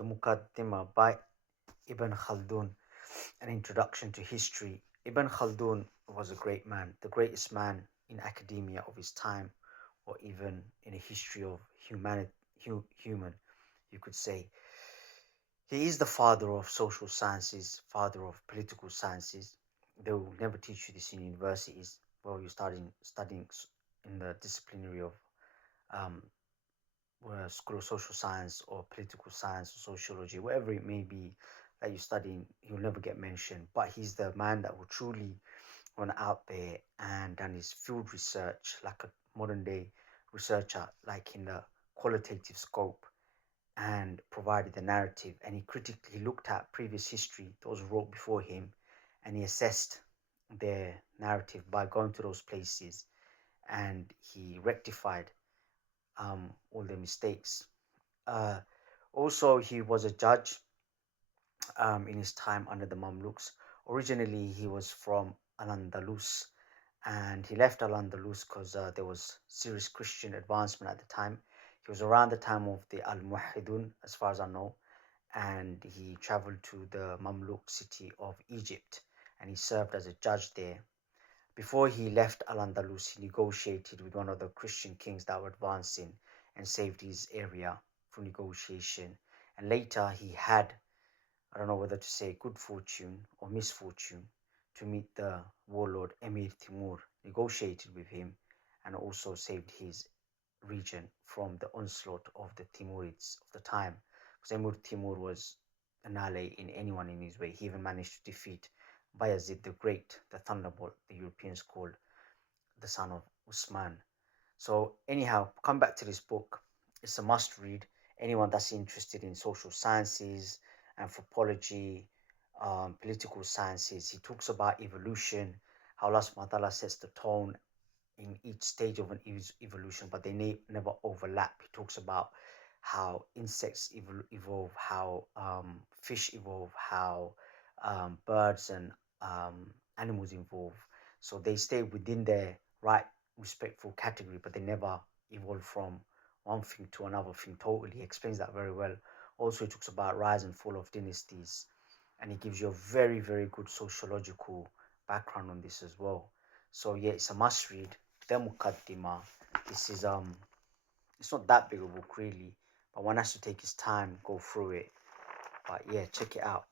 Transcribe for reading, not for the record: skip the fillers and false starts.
The Muqaddimah by Ibn Khaldun, an introduction to history. Ibn Khaldun was a great man, the greatest man in academia of his time, or even in a history of human, you could say. He is the father of social sciences, father of political sciences. They will never teach you this in universities. Well, you're studying in the disciplinary of um, School of Social Science or Political Science or Sociology, whatever it may be that you're studying, he'll never get mentioned. But he's the man that will truly went out there and done his field research like a modern day researcher, like in the qualitative scope, and provided the narrative. And he critically looked at previous history, those wrote before him, and he assessed their narrative by going to those places, and he rectified all the mistakes. Uh, Also, he was a judge in his time under the Mamluks. Originally, he was from Al-Andalus, and he left Al-Andalus because there was serious Christian advancement at the time. He was around the time of the Al-Muwahhidun, as far as I know, and he traveled to the Mamluk city of Egypt, and he served as a judge there. Before he left Al-Andalus, he negotiated with one of the Christian kings that were advancing and saved his area for negotiation. And later he had, I don't know whether to say good fortune or misfortune, to meet the warlord Emir Timur, negotiated with him, and also saved his region from the onslaught of the Timurids of the time. Because Emir Timur was annihilating anyone in his way. He even managed to defeat Bayezid the Great, the Thunderbolt, the Europeans called the son of Usman. So, anyhow, come back to this book. It's a must read. Anyone that's interested in social sciences, anthropology, political sciences, he talks about evolution, how Allah subhanahu wa ta'ala sets the tone in each stage of an evolution, but they never overlap. He talks about how insects evolve, how fish evolve, how birds and animals evolve. So they stay within their right respectful category, but they never evolve from one thing to another thing totally. He explains that very well. Also, he talks about rise and fall of dynasties, and he gives you a very, very good sociological background on this as well. So yeah, it's a must read. The Muqaddimah. This is it's not that big a book really, but one has to take his time, go through it. But yeah, check it out.